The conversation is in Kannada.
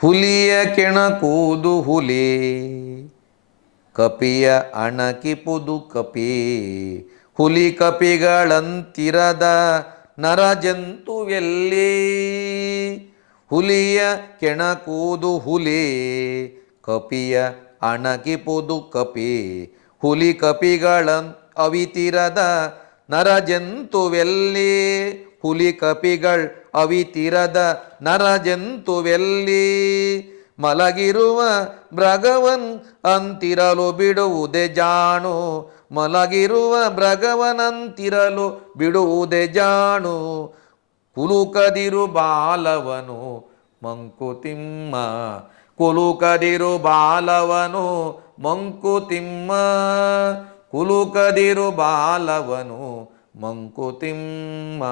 ಹುಲಿಯ ಕೆಣಕುವುದು ಹುಲಿ, ಕಪಿಯ ಅಣಕಿಪುದು ಕಪಿ. ಹುಲಿ ಕಪಿಗಳಂತಿರದ ನರಜಂತುವೆಲ್ಲಿ. ಹುಲಿಯ ಕೆಣಕುವುದು ಹುಲಿ, ಕಪಿಯ ಅಣಕಿಪುದು ಕಪಿ. ಹುಲಿ ಕಪಿಗಳಂ ಅವಿತಿರದ ನರಜಂತುವೆಲ್ಲಿ. ಹುಲಿ ಕಪಿಗಳ್ ಅವಿತಿರದ ನರಜಂತುವೆಲ್ಲಿ. ಮಲಗಿರುವ ಮೃಗವನ್ ಅಂತಿರಲು ಬಿಡುವುದೇ ಜಾಣು. ಮಲಗಿರುವ ಮೃಗವನಂತಿರಲು ಬಿಡುವುದೇ ಜಾಣು. ಕುಲುಕದಿರು ಬಾಲವನು ಮಂಕುತಿಮ್ಮ. ಕುಲುಕದಿರು ಬಾಲವನು ಮಂಕುತಿಮ್ಮ. ಕುಲುಕದಿರು ಬಾಲವನು ಮಂಕುತಿಮ್ಮ.